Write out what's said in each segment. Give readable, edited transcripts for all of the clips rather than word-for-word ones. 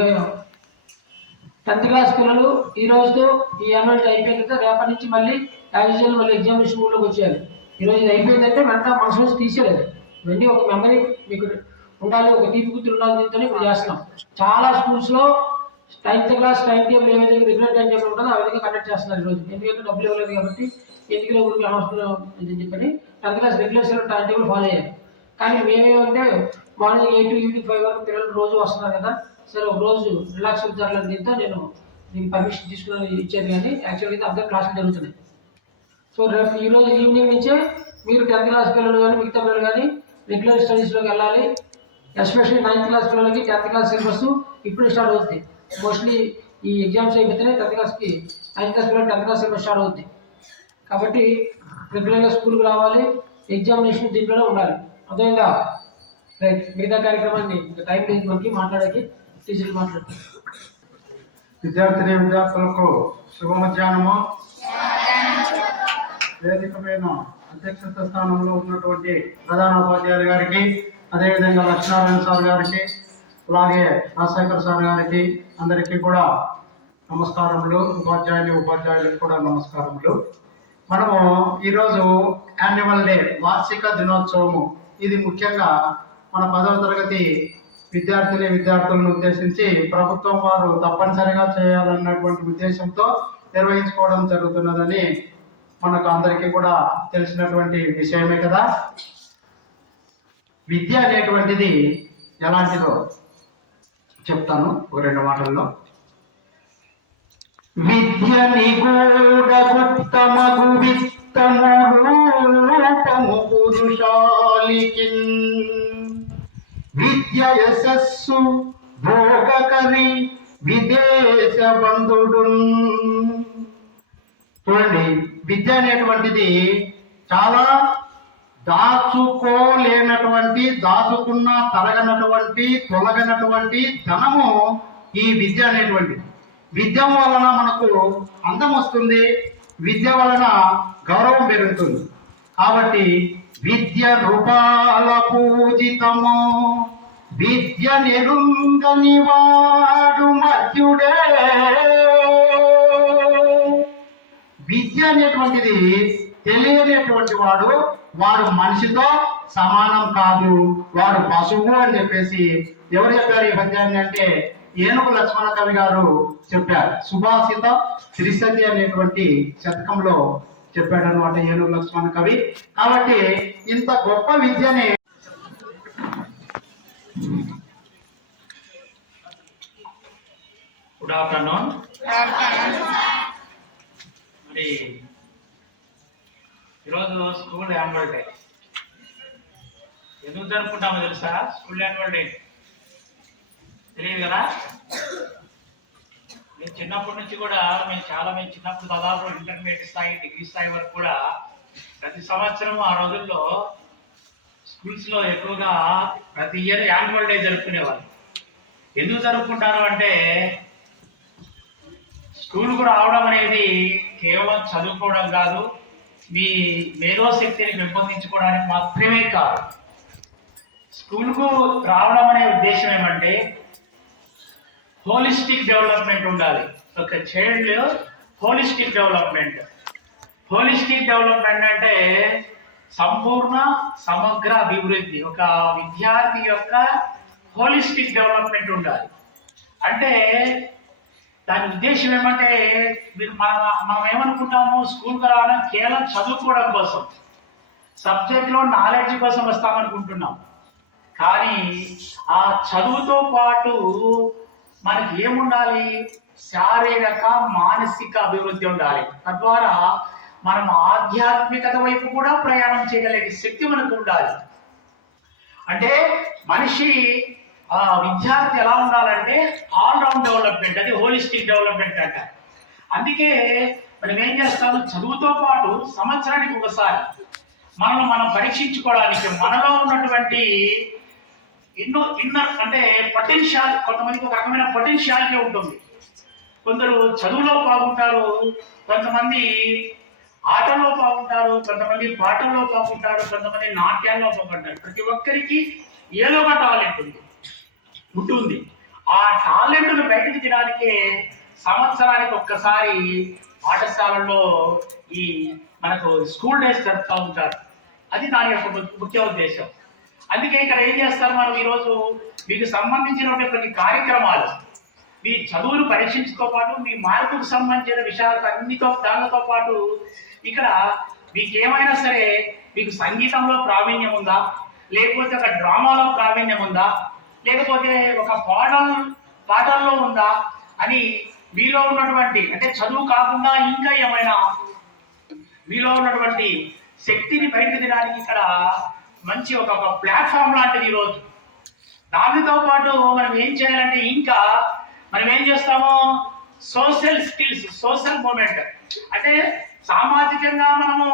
10th class పిల్లలు ఈ రోజుతో ఈ యాన్యువల్ డే అయిపోయిన తర్వాత రేపటి నుంచి మళ్ళీ యాజ్ యూజువల్ మళ్ళీ ఎగ్జామినేషన్ మూడ్లోకి వచ్చేయాలి. ఈరోజు ఇది అయిపోయిందంటే వెంటనే మనసు నుంచి తీసేయలేదు. ఇవన్నీ ఒక మెమరీ మీకు ఉండాలి, ఒక తీపి గుర్తులు ఉండాలి. దీంతో ఇప్పుడు చేస్తున్నాం. చాలా స్కూల్స్లో 10th క్లాస్ టైం టేబుల్ ఏ విధంగా రెగ్యులర్ టైం టేబుల్ ఉంటుందో ఆ విధంగా కండక్ట్ చేస్తున్నారు ఈరోజు. ఎందుకంటే డబ్బులు ఇవ్వలేదు కాబట్టి ఎందుకు ఊరికి అనవసరం అని చెప్పని 10th class regular time table follow అయ్యారు. కానీ మేమేమంటే మార్నింగ్ 8 ఈవినింగ్ 5 వరకు పిల్లలు రోజు వస్తున్నారు కదా, సరే ఒక రోజు రిలాక్స్ అవుతారు. దీంతో నేను దీనికి పర్మిషన్ తీసుకుని ఇచ్చాను. కానీ యాక్చువల్గా అందరూ క్లాసులు జరుగుతున్నాయి. సో రేపు ఈరోజు ఈవినింగ్ నుంచే మీరు 10th క్లాస్ పిల్లలు కానీ మిగతా పిల్లలు కానీ రెగ్యులర్ స్టడీస్లోకి వెళ్ళాలి. ఎస్పెషల్లీ 9th క్లాస్ పిల్లలకి 10th క్లాస్ సిలబస్ ఇప్పుడు స్టార్ట్ అవుతుంది. మోస్ట్లీ ఈ ఎగ్జామ్స్ అయిపోతేనే 10th క్లాస్కి 9th క్లాస్ పిల్లలు 10th క్లాస్ సిలబస్ స్టార్ట్ అవుతుంది. కాబట్టి రెగ్యులర్గా స్కూల్కి రావాలి, ఎగ్జామినేషన్ దీంట్లోనే ఉండాలి. అర్థమైందా? రైట్. మిగతా కార్యక్రమాన్ని టైం లేదు మనకి మాట్లాడేకి, టీచర్లు మాట్లాడతారు. విద్యార్థులకు శుభ మధ్యాహ్నము. వేదిక మీద అధ్యక్షత స్థానంలో ఉన్నటువంటి ప్రధాన ఉపాధ్యాయులు గారికి, అదేవిధంగా లక్ష్మీనారాయణ సార్ గారికి, అలాగే రాజశేఖర్ సార్ గారికి అందరికీ కూడా నమస్కారములు. ఉపాధ్యాయులకు కూడా నమస్కారములు. మనము ఈరోజు యాన్యువల్ డే, వార్షిక దినోత్సవము. ఇది ముఖ్యంగా మన 10వ తరగతి విద్యార్థులను ఉద్దేశించి ప్రభుత్వం వారు తప్పనిసరిగా చేయాలన్నటువంటి ఉద్దేశంతో నిర్వహించుకోవడం జరుగుతున్నదని మనకు అందరికీ కూడా తెలిసినటువంటి విషయమే కదా. విద్య అనేటువంటిది ఎలాంటిదో చెప్తాను ఒక 2 మాటల్లో. విద్య నిగూఢగుప్తమగు విత్తము పురుషాలికి, విద్య యశస్సు భోగకరి విదేశ బంధుడు. చూడండి, విద్య అనేటువంటిది చాలా దాచుకున్న తరగనటువంటి తొలగనటువంటి ధనము ఈ విద్య అనేటువంటిది. విద్య వలన మనకు అందం వస్తుంది, విద్య వలన గౌరవం పెరుగుతుంది. కాబట్టి విద్య రూపాల పూజితము, విద్య నిరుంగని వాడు మధ్యుడే. విద్య అనేటువంటిది తెలియనటువంటి వాడు మనిషితో సమానం కాదు, వాడు పశువు అని చెప్పేసి ఎవరు చెప్పారు ఈ పద్యాన్ని అంటే ఏనుగు లక్ష్మణ కవి గారు చెప్పారు. సుభాషిత త్రిశతి అనేటువంటి శతకంలో చెప్పాడు అనమాట ఏనుగు లక్ష్మణ కవి. కాబట్టి ఇంత గొప్ప విద్యని గుడ్ ఆఫ్టర్నూన్. మరి ఈరోజు స్కూల్ యాన్యువల్ డే ఎందుకు జరుపుకుంటామో తెలుసా? స్కూల్ యాన్యువల్ డే తెలియదు కదా. నేను చిన్నప్పటి నుంచి కూడా మేము చిన్నప్పుడు దాదాపు ఇంటర్మీడియట్ స్థాయి, డిగ్రీ స్థాయి వరకు కూడా ప్రతి సంవత్సరం ఆ రోజుల్లో స్కూల్స్లో ఎక్కువగా ప్రతి ఇయర్ యాన్యువల్ డే జరుపుకునేవారు. ఎందుకు జరుపుకుంటారు అంటే స్కూల్కు రావడం అనేది కేవలం చదువుకోవడం కాదు, మీ మేధోశక్తిని పెంపొందించుకోవడానికి మాత్రమే కాదు. స్కూల్కు రావడం అనే ఉద్దేశం ఏమంటే హోలిస్టిక్ డెవలప్మెంట్ ఉండాలి. ఒక చైల్డ్ హోలిస్టిక్ డెవలప్మెంట్ అంటే సంపూర్ణ సమగ్ర అభివృద్ధి. ఒక విద్యార్థి యొక్క హోలిస్టిక్ డెవలప్మెంట్ ఉండాలి. అంటే దాని ఉద్దేశం ఏమంటే మనం ఏమనుకుంటాము, స్కూల్కి రావడం కేవలం చదువుకోవడం కోసం, సబ్జెక్ట్లో నాలెడ్జ్ కోసం వస్తామనుకుంటున్నాం. కానీ ఆ చదువుతో పాటు మనకి ఏముండాలి? శారీరక మానసిక అభివృద్ధి ఉండాలి. తద్వారా మనం ఆధ్యాత్మికత వైపు కూడా ప్రయాణం చేయగలిగే శక్తి మనకు ఉండాలి. అంటే మనిషి విద్యార్థి ఎలా ఉండాలంటే ఆల్రౌండ్ డెవలప్మెంట్, అది హోలిస్టిక్ డెవలప్మెంట్ అంట. అందుకే మనం ఏం చేస్తాము, చదువుతో పాటు సంవత్సరానికి ఒకసారి మనం పరీక్షించుకోవడానికి మనలో ఉన్నటువంటి ఇన్నర్ అంటే పొటెన్షియల్, కొంతమందికి ఒక రకమైన పొటెన్షియాలిటీ ఉంటుంది. కొందరు చదువులో బాగుంటారు, కొంతమంది ఆటల్లో బాగుంటారు, కొంతమంది పాటల్లో బాగుంటారు, కొంతమంది నాట్యాల్లో బాగుంటారు. ప్రతి ఒక్కరికి ఏదో ఒక టాలెంట్ ఉంటుంది. ఆ టాలెంట్ను బయటికి తీయడానికి సంవత్సరానికి ఒక్కసారి పాఠశాలల్లో ఈ మనకు స్కూల్ డేస్ జరుపుతూ ఉంటారు. అది దాని యొక్క ముఖ్య ఉద్దేశం. అందుకే ఇక్కడ ఏం చేస్తారు, మనం ఈరోజు మీకు సంబంధించినటువంటి కొన్ని కార్యక్రమాలు, మీ చదువును పరీక్షించతో పాటు మీ మార్కుకు సంబంధించిన విషయాలు దానితో పాటు ఇక్కడ మీకు ఏమైనా సరే మీకు సంగీతంలో ప్రావీణ్యం ఉందా, లేకపోతే ఒక డ్రామాలో ప్రావీణ్యం ఉందా, లేకపోతే ఒక పాటల్లో ఉందా అని మీలో ఉన్నటువంటి, అంటే చదువు కాకుండా ఇంకా ఏమైనా మీలో ఉన్నటువంటి శక్తిని బయటకు తీయడానికి ఇక్కడ మంచి ఒక ప్లాట్ఫామ్ లాంటిది ఈరోజు. దానితో పాటు మనం ఏం చేయాలంటే, ఇంకా మనం ఏం చేస్తామో సోషల్ స్కిల్స్, సోషల్ మూమెంట్, అంటే సామాజికంగా మనము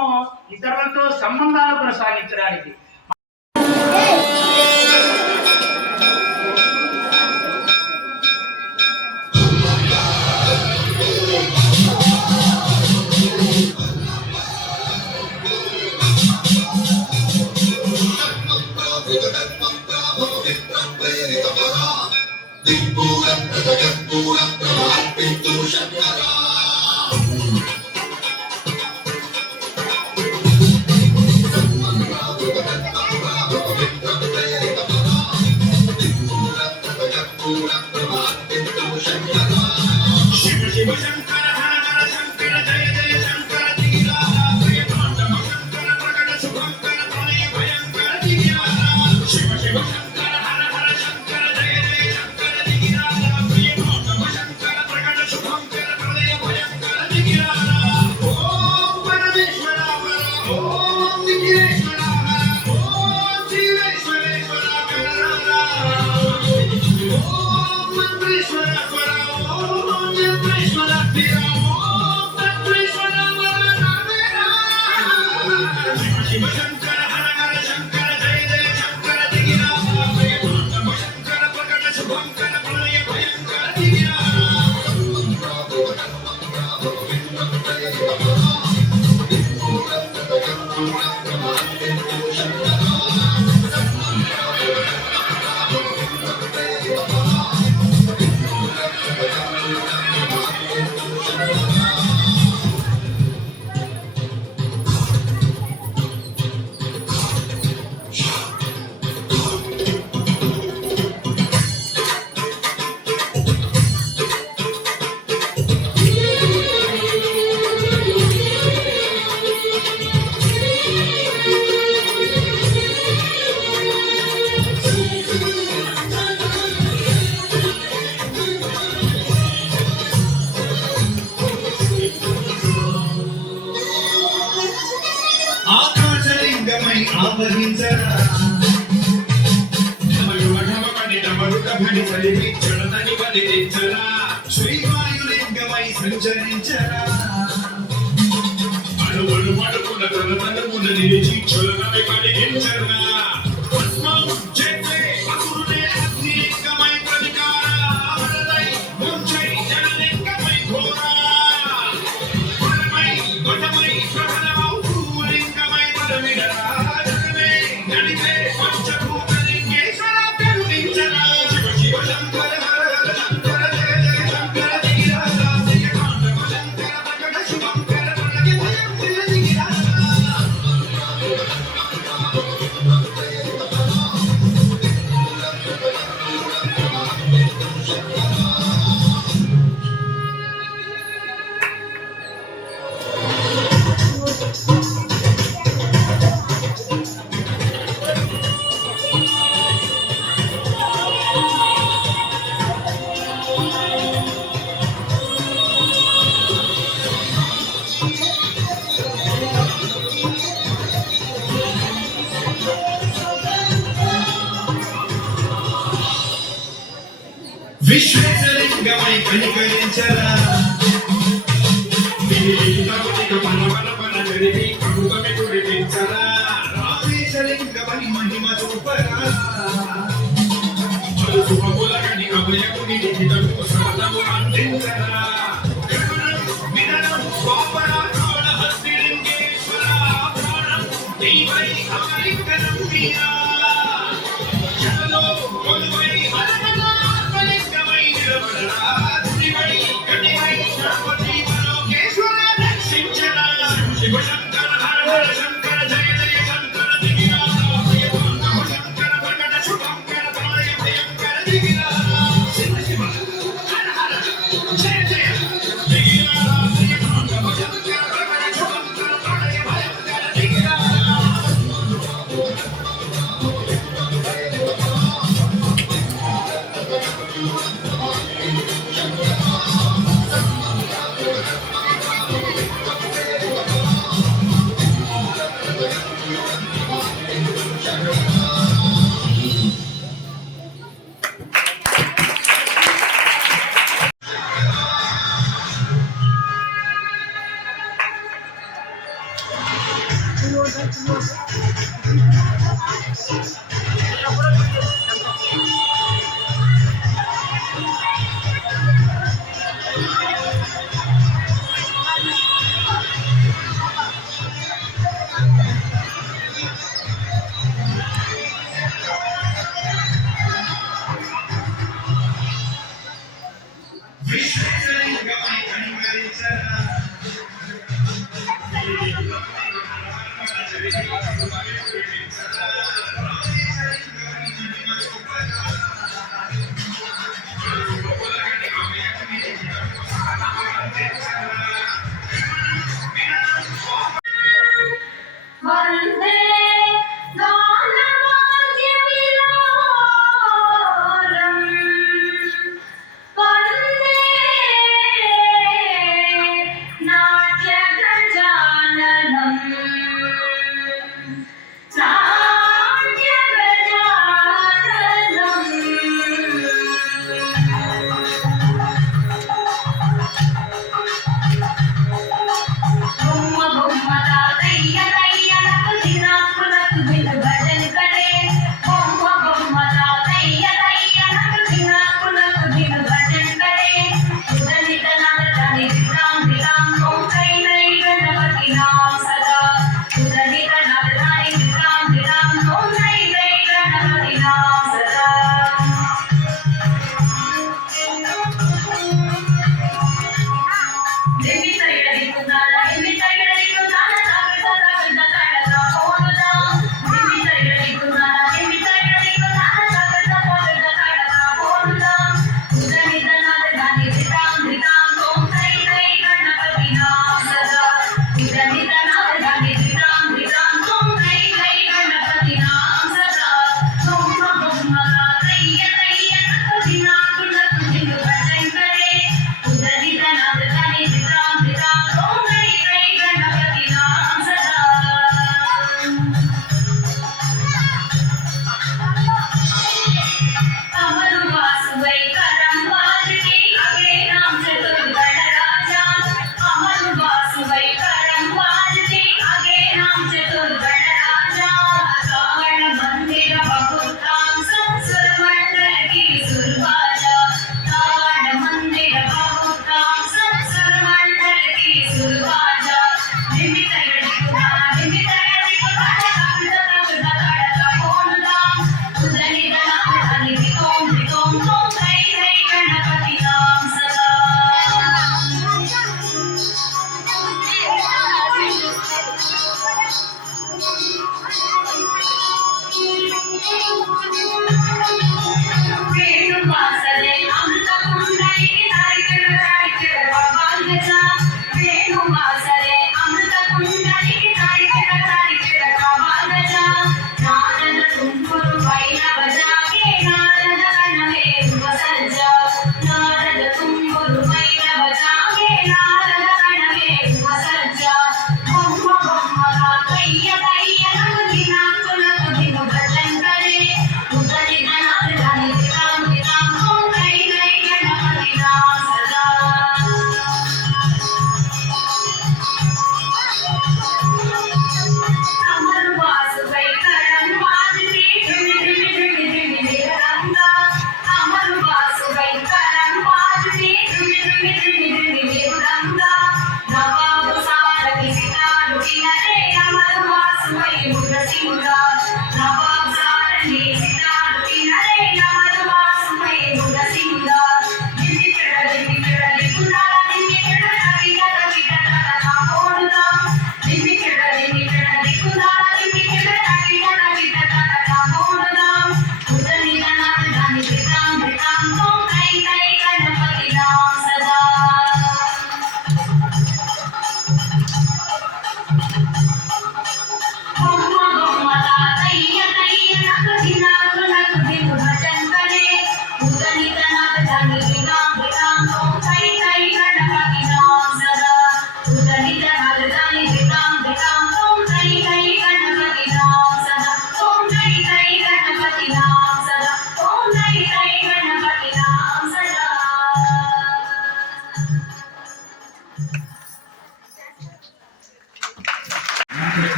ఇతరులతో సంబంధాలు కొనసాగించడానికి. ఆవరించరా శ్రీవాయులింగమై సంచరించరా అడుగులు అడుగుల తలతలమున నిలిచి చలనమే కలిగించరా భస్మం చేసే అసురుడే అగ్నిలింగమై ప్రతికారై ముంచై జనలింగమై ఘోరా పరమై వటమై ప్రహరమౌ లింగమై పరమిడరా విశ్వేశ్వలింగమై కనికరించరా జరిగి కడుగమి కురిపించరా రామేశ్వలింగమై మహిమ చూపరా శుభములగని అభయముని లిఖితము సమతము అందించరా వినడం పాపరా కాళహస్తిలింగేశ్వర ప్రాణం నీవై అమరికరం వీరా జనలో కొలువై హరమలా లింగమై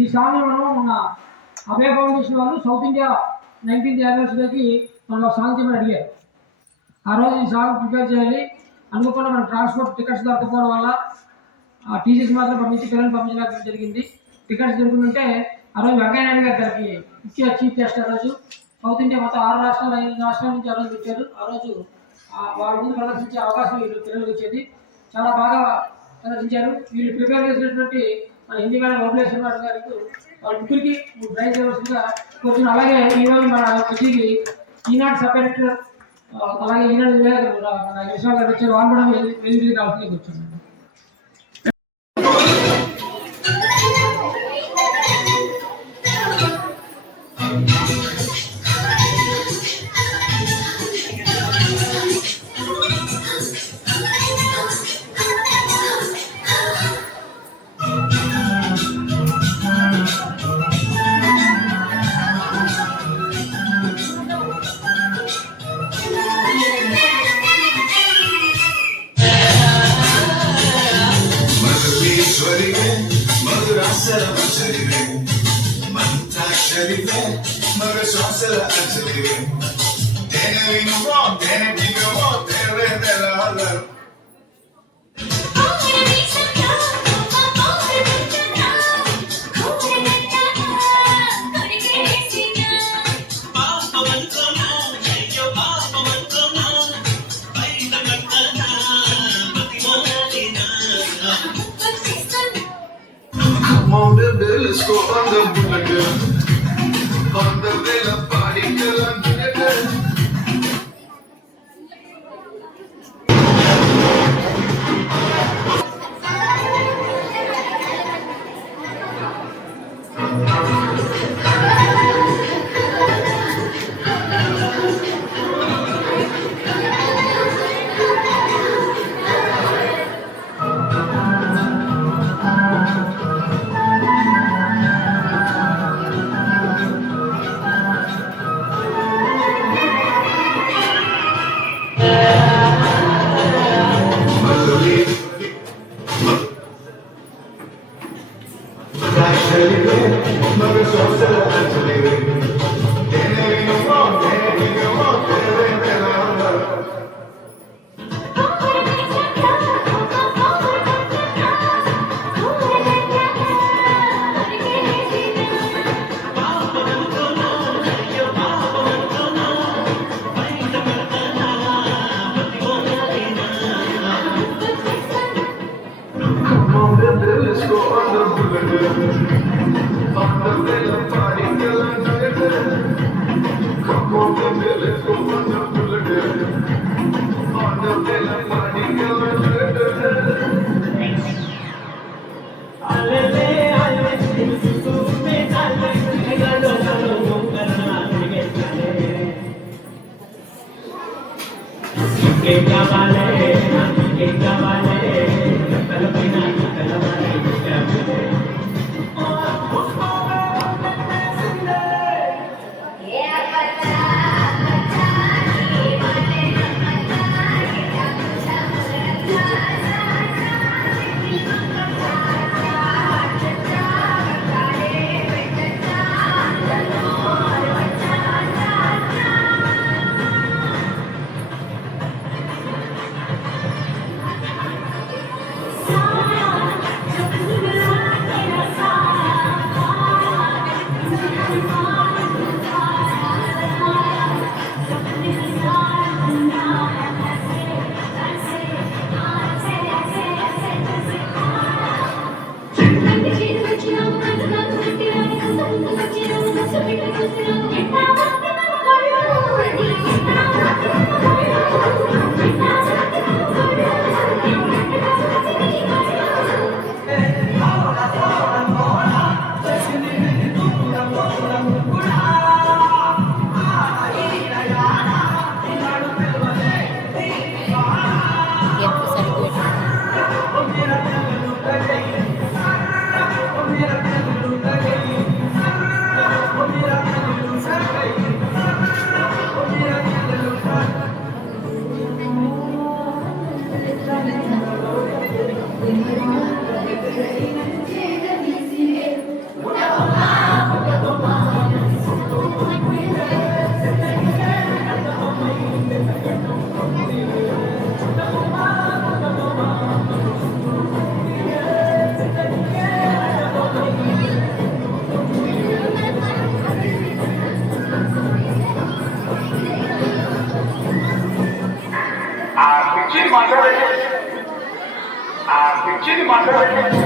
ఈ సాంగ్ మనం మొన్న అభయ ఫౌండేషన్ వాళ్ళు సౌత్ ఇండియా 19th యానివర్సరీకి మనం సాంగ్ చేయమని అడిగారు. ఆ రోజు ఈ సాంగ్ ప్రిపేర్ చేయాలి అనుకోకుండా మన ట్రాన్స్పోర్ట్ టికెట్స్ దొరకపోవడం వల్ల ఆ టీచర్స్ మాత్రం పిల్లల్ని పంపించడానికి జరిగింది. టికెట్స్ దొరుకుతుంటే ఆ రోజు వెంకయ్య నాయుడు గారు దానికి ముఖ్య చీఫ్ గెస్ట్. ఆ రోజు సౌత్ ఇండియా మొత్తం 6 రాష్ట్రాలు 5 రాష్ట్రాల నుంచి ఆ రోజు వచ్చారు. ఆ రోజు వాళ్ళ ముందు ప్రదర్శించే అవకాశం వీళ్ళు పిల్లలకు వచ్చేది. చాలా బాగా ప్రదర్శించారు. వీళ్ళు ప్రిపేర్ చేసినటువంటి మన హిందీ మేడం ఓబులేశ్వర గారికి వాళ్ళ ముగ్గురికి ప్రైజ్ ఇవ్వాల్సిందిగా కూర్చుని, అలాగే ఈరోజు మన వచ్చేకి ఈనాడు సబ్ ఎడిటర్ అలాగే ఈనాడు మన విశ్వ గారు వచ్చారు. వాళ్ళు కూడా వెళ్ళి రావాల్సిందిగా కూర్చున్నారు. Come on, baby, let's go on the boulevard. On the way, the party, girl, I'm doing it. Thank you. కూర్చొని మాట్లాడాలి.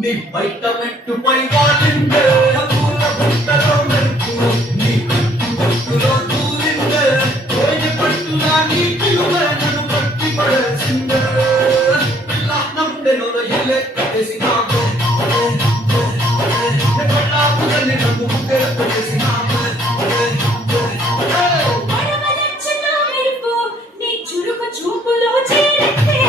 నీ బయట మెట్టుపై వాలిందే పూల బుట్టలో మెరుపు నీ కట్టు బొట్టులో దూరిందే కోయి పట్టులా నీ పిలువే నన్ను పట్టి పడేసిందే పిల్ల నమ్ముడెనో ఎల్లే కట్టేసినావే ఎక్కడాపులని నన్ను ముగ్గే పెట్టేసినావే చూపులో చేరితే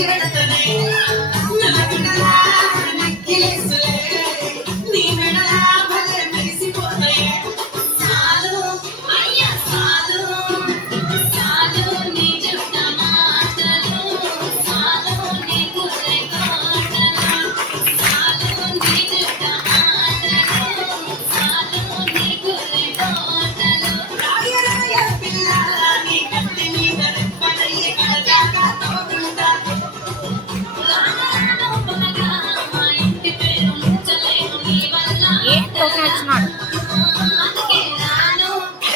వెడతనే నలగడలా నెక్కిలేసులే నీ మెడలా భలే మెరిసిపోతాయే చాలు అయ్యా చాలు చాలు నీ చెడ్డ మాటలు చాలు నీ కుర్రె కోటలు చాలు నీ చెడ్డ మాటలు చాలు నీ కుర్రె కోటలు రాయ రాయ పిల్ల నీ కత్తి మీద రెప్పలయ్యే కడదాకా తోడుంటాను రాను పనగా మా ఇంటి పేరు ముచ్చలేను నీ వల్ల అందుకే రాను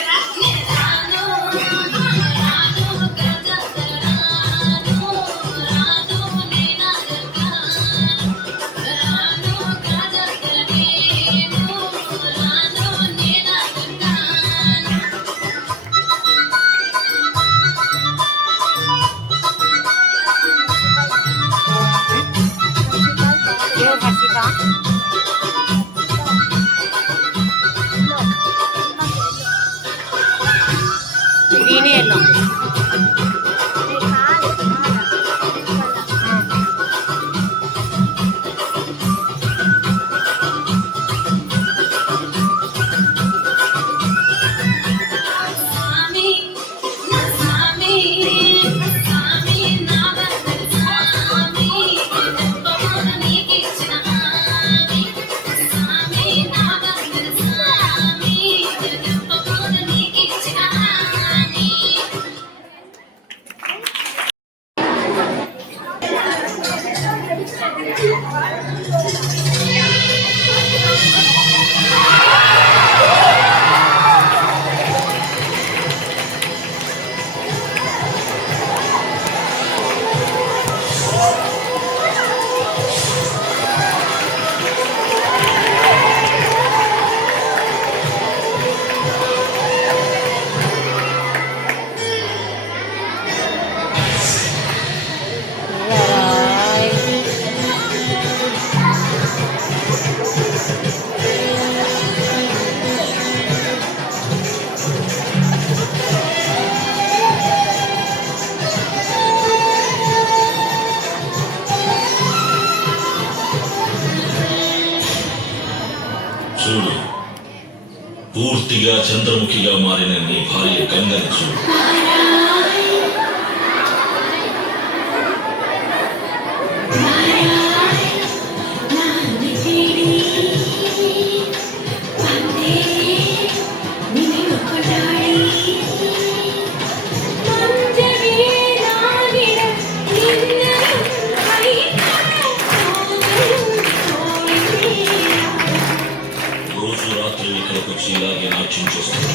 రాను రాను గజరాను రాను నేనగగాను రాను గజరనేను రాను నేనగగాను సామి నా సామి సామి నా బందరు సామి దెబ్బమున నీకిచ్చిన హామీ సామి నా బందరు సామి దెబ్బమున నీకిచ్చిన హామీ చూడు, పూర్తిగా చంద్రముఖిగా మారిన నీ భార్య గంగని చూడు. రోజు రాత్రి ఇక్కడికి వచ్చి ఇలాగే నాట్యం చేస్తుంది.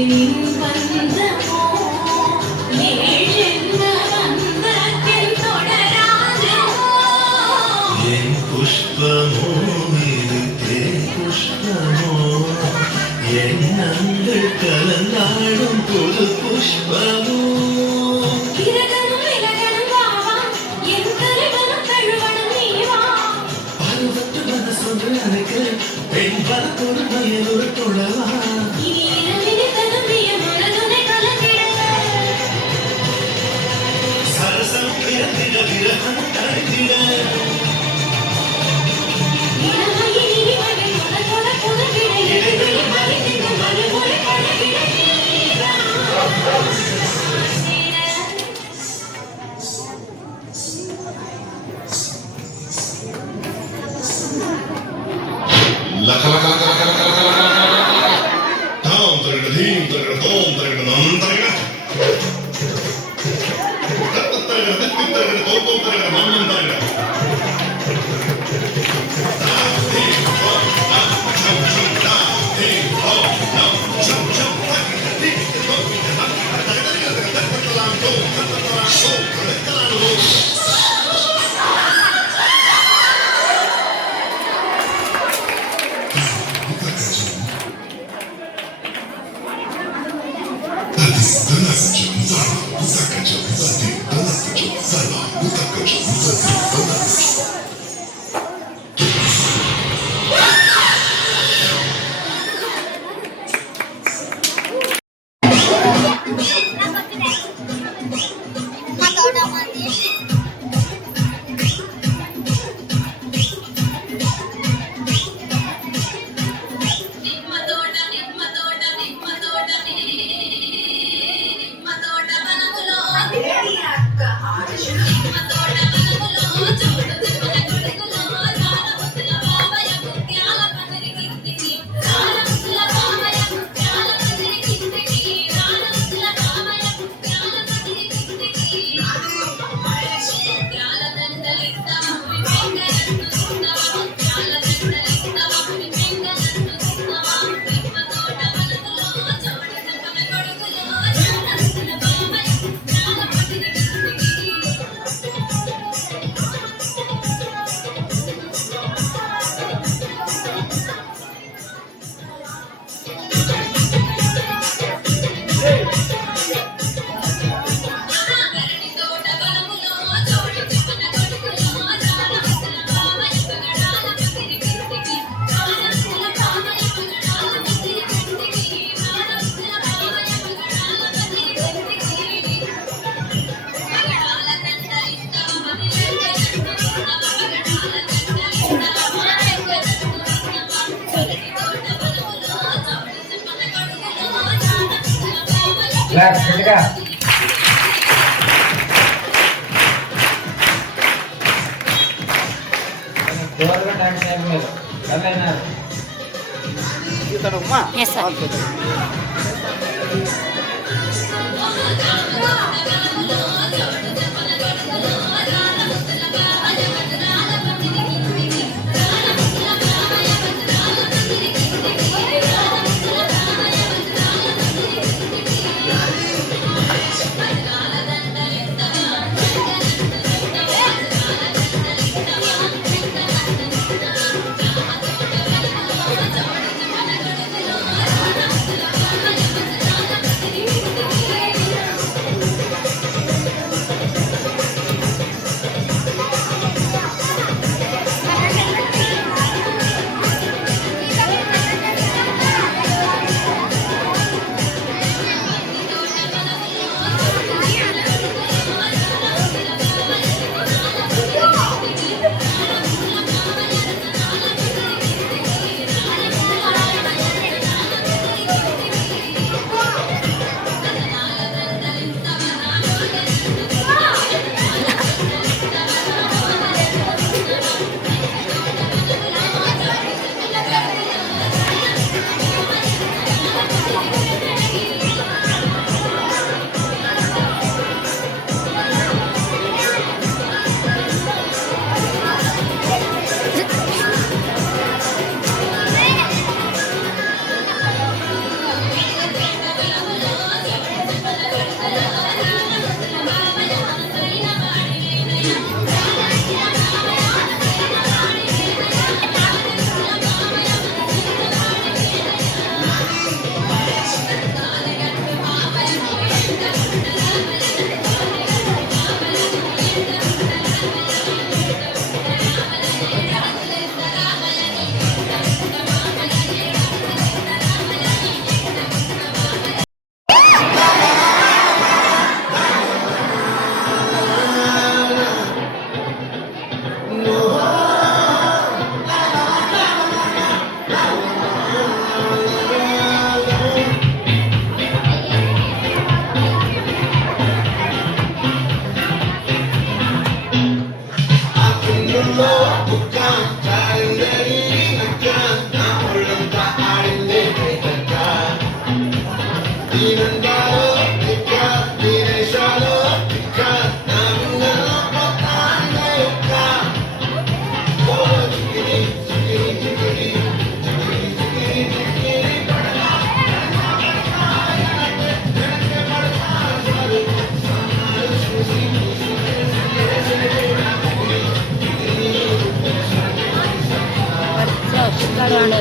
ಬಂದಮೋ ಏಳೆನ್ನ ಬಂದಕ್ಕೆ ತೊಡರಾದೋ என் புஷ்பமோ இது தேன் புஷ்பமோ எண்ணங்கள் கலந்தாடும் புது புஷ்பமோ கிரகணம் விலகணும் வாவா என் கருகணம் கழுவணும் நீவா பருவத்து மனசொன்று அழைக்க பெண் பலத்தோடு மயலொரு தொழவா இனி இரவினி ததும்பிய மனதுனை கலந்திட சரசம் பிறந்திட விரகம் தழைத்திட இளமையின் இனிமைகள் தொட தொட புதுவிட இடைவெளி மறைந்திட மறுமொழி பழகிட లక లక లక లక లక లక లక తాం తరగడ ధీం తరగడ తోం తరగడ నం తరగడ తరగడ దిక్కు తరగడ తోం తోం తరగడ నం నం తరగడ Yes, sir.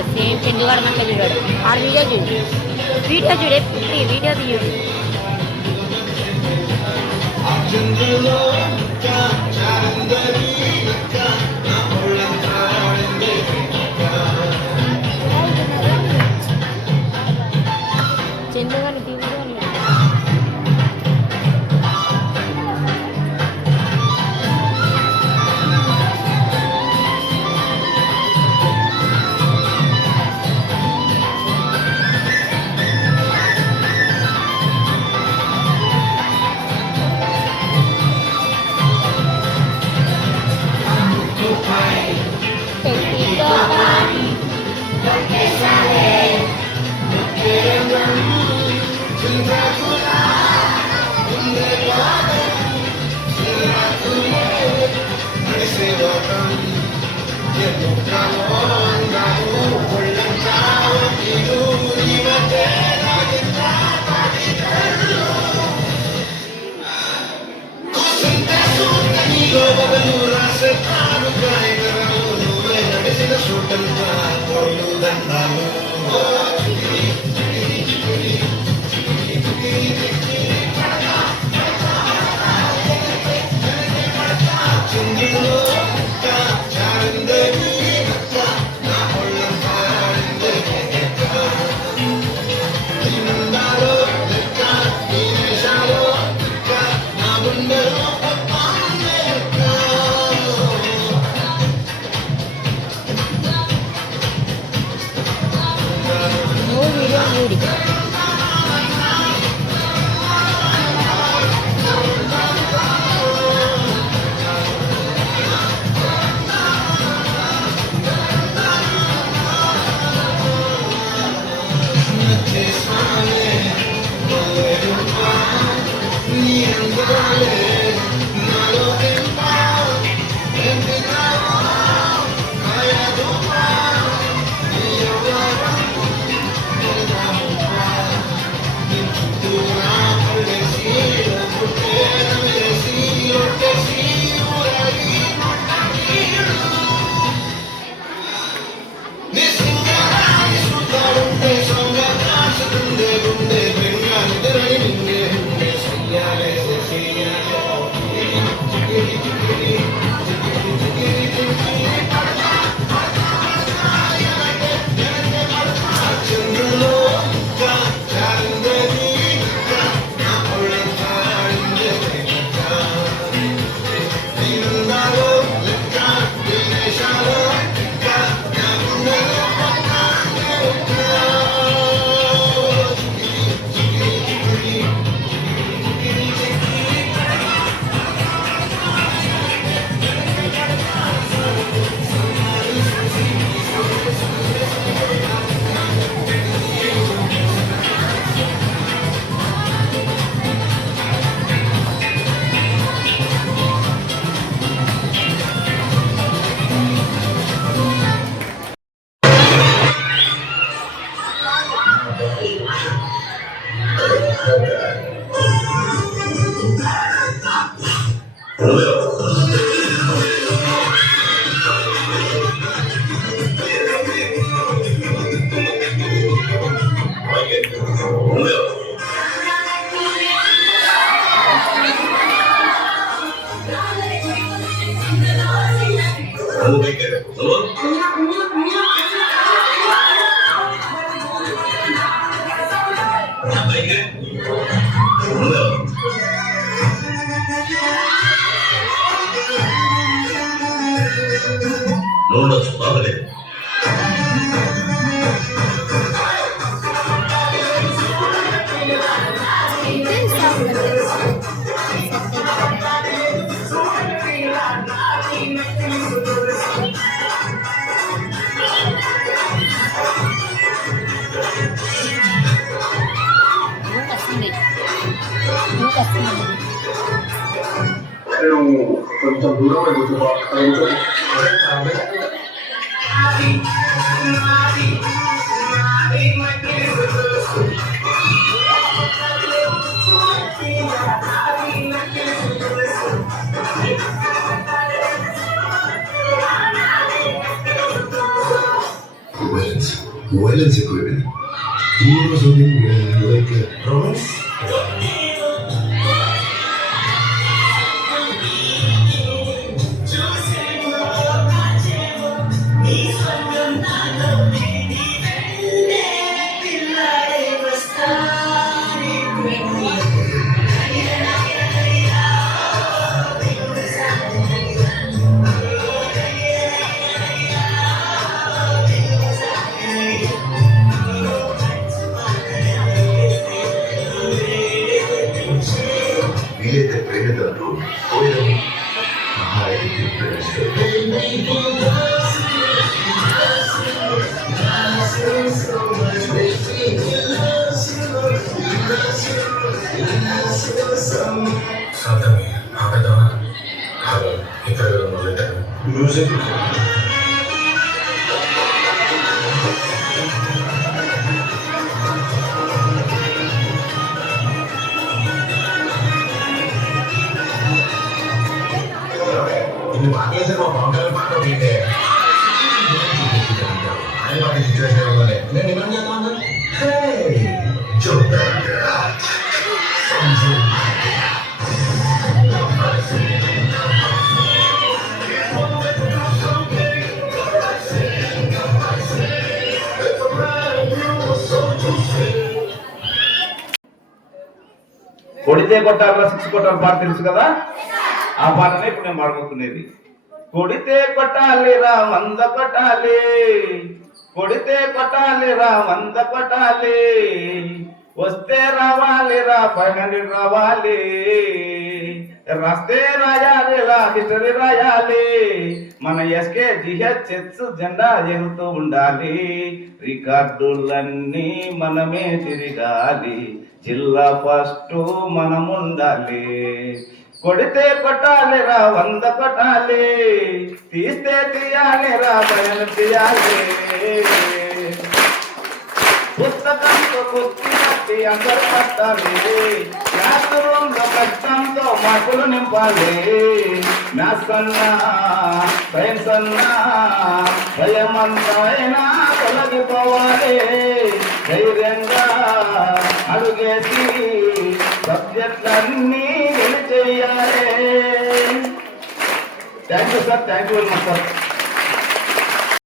సేమ్ చందుగాడు మంచిగా చూడాడు ఆడ వీడియో చూడు వీడియో తీయడు చందుగాడు తీయడు ನೋಡೋದು ಬಾಗಲೇ Thank you. కొంచెం దూరం అయిపోతుంది. Violence equipment. You know something like romance? వీలైతే ప్రేమిదంటూ పోయిన హాయికి మ్యూజిక్ ఇన్ని పాటలు మా పవన్ పాట ఏంటే ఆయన పాట సిచ్యువేషన్ నేను ఏమని చేస్తాను కొడితే కొట్టాలి 6 కొట్టాలి పాట తెలుసు కదా, ఆ పాటనే ఇప్పుడు నేను పాడబోతున్నది. కొడితే కొట్టాలిరా 100 కొట్టాలి, కొడితే కొట్టాలిరా 100 కొట్టాలి, వస్తే రావాలిరా పైన రావాలి, రాస్తే రాయాలిరా హిస్టరీ రాయాలి, మన SKGHS జెండా ఎగురుతూ ఉండాలి, రికార్డులన్నీ మనమే తిరగాలి, జిల్లా ఫస్ట్ మనముండాలి. కొడితే కొట్టాలిరా 100 కొట్టాలి, తీస్తే తీయాలిరా పైన తీయాలి, పుస్తకంతో కుర్చీ కట్టి అందరు పట్టాలి, క్లాస్ రూమ్ లో కష్టంతో మార్కులు నింపాలి, మ్యాథ్స్ అన్నా సైన్స్ అన్నా భయమంతమైనా తొలగిపోవాలి, ధైర్యంగా అడుగేసి సబ్జెక్టులన్నీ గెలిచేయాలి. Thank you sir, thank you very much sir.